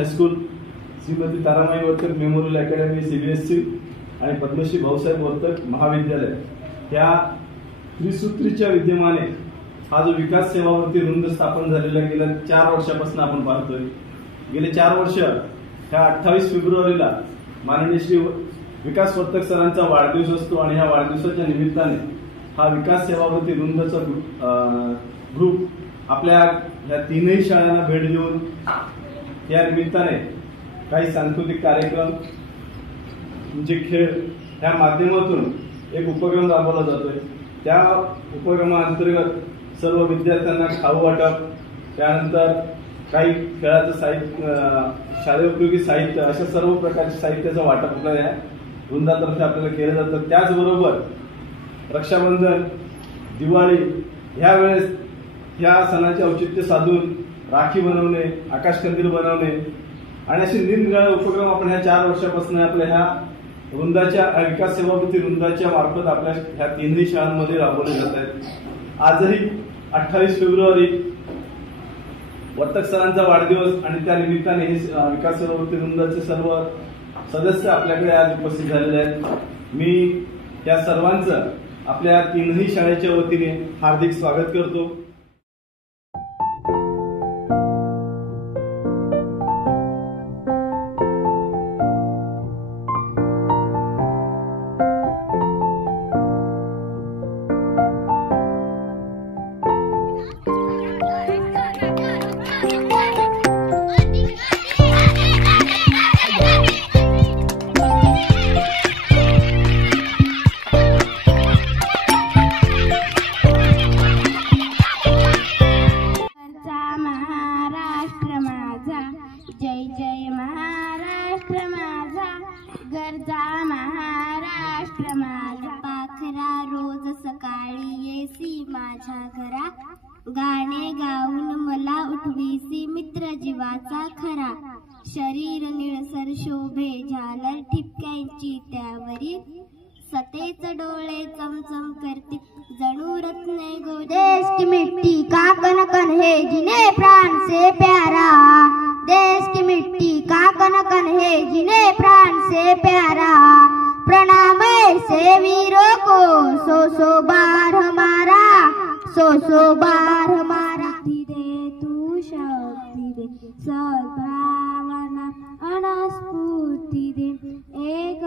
High school, Shrimati Taramai Vartak memorial academy CBSE आणि पद्मश्री भाऊसाहेब वर्तक महाविद्यालय या त्रिसूत्रीच्या विद्यमाने हा जो विकास सेवावृत्ती वृंद स्थापन झालेला गेल्या 4 वर्षापासून आपण पाहतोय। गेले 4 वर्ष ह्या 28 फेब्रुवारीला माननीय श्री विकास वर्तक सरांचा वाढदिवस असतो आणि ह्या वाढदिवसाच्या निमित्ताने हा विकास सेवावृत्ती वृंदाचा ग्रुप आपल्या ह्या 3ही शाळांना भेट देऊन या निमित्ताने काही सांस्कृतिक कार्यक्रम म्हणजे खेळ ह्या माध्यमातून एक उपक्रम राबवला जातोय। त्या उपक्रमाअंतर्गत सर्व विद्यार्थ्यांना खाऊ वाटप, त्यानंतर काही खेळाचं साहित्य, शालेय उपयोगी साहित्य, अशा सर्व प्रकारच्या साहित्याचं वाटप आपल्या वृंदातर्फे आपल्याला केलं जातं। त्याचबरोबर रक्षाबंधन, दिवाळी ह्या वेळेस ह्या सणाचे औचित्य साधून राखी बनवणे, आकाशकंदील बनवणे आणि असे निरनिराळे उपक्रम आपण ह्या 4 वर्षापासून आपल्या ह्या वृंदाच्या विकास सेवावृत्ती वृंदाच्या मार्फत आपल्या ह्या 3ही शाळांमध्ये राबवले जात आहेत। आजही 28 फेब्रुवारी वर्तक सरांचा वाढदिवस आणि त्या निमित्ताने विकास सेवावृत्ती वृंदाचे सर्व सदस्य आपल्याकडे आज उपस्थित झालेले आहेत। मी या सर्वांचं आपल्या 3ही शाळेच्या वतीने हार्दिक स्वागत करतो। जय जय महाराष्ट्र माझा, गरजा महाराष्ट्र माझा। पाखरा रोज सकाळी येसी माझ्या घरा, गाणे गाऊन मला उठवीसी मित्र जीवाचा खरा। शरीर निळसर शोभे झालर ठिपक्यांची त्यावरी, सतेच डोळे चमचम करते जणू रत्ने गो। देश की मिट्टी का कन कन है जिन्हें प्राण से प्यारा, देश की मिट्टी का कन कन है जिन्हें प्राण से प्यारा। प्रणाम ऐसे वीरों को सौ बार हमारा, सौ बार हमारा। दे तू शक्ति दे, सद्भावना अनस्फूर्ति दे, एक